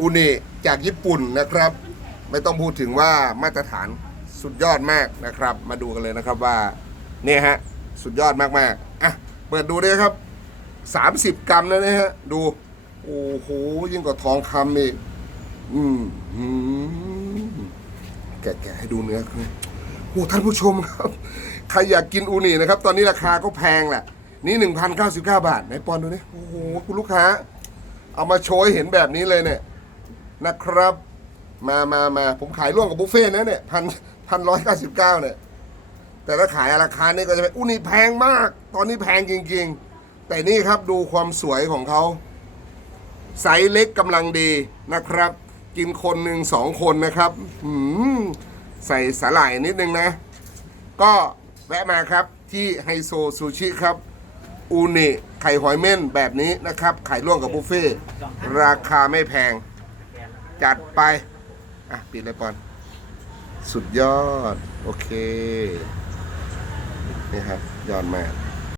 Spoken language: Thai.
อูนิจากญี่ปุ่นนะครับ ไม่ต้องพูดถึงว่ามาตรฐานสุดยอดมากนะครับ มาดูกันเลยนะครับว่าเนี่ยฮะสุดยอดมากๆอะเปิดดูเลยครับ 30 กรัมแล้วนะฮะดูโอ้โหยิ่งกว่าทองคำอีกอืมอืมแกะให้ดูเนื้อครับโอ้ท่านผู้ชมครับ ใครอยากกินอูนินะครับ ตอนนี้ราคาก็แพงแหละนี่ 1,099 บาทไหนปอนดูนี่โอ้โห คุณลูกค้า เอามาโชว์ให้เห็นแบบนี้เลยเนี่ย นะครับ มามามาผมขายร่วมกับบุฟเฟ่ต์นะเนี่ยพันพันร้อยเก้าสิบเก้าเนี่ย แต่ถ้าขายราคานี่ก็จะเป็นอุ้นี่แพงมาก ตอนนี้แพงจริง ๆ แต่นี่ครับดูความสวยของเขาไซส์เล็กกำลังดีนะครับ กินคนหนึ่งสองคนนะครับหืมใส่สาหร่ายนิดนึงนะ ก็แวะมาครับที่ไฮโซซูชิครับอูนิไข่หอยเม่นแบบนี้นะครับไข่ร่วมกับบุฟเฟ่ราคาไม่แพง จัดไป อะ ปิดเลยปอน สุดยอด โอเค นี่ครับยอดมาก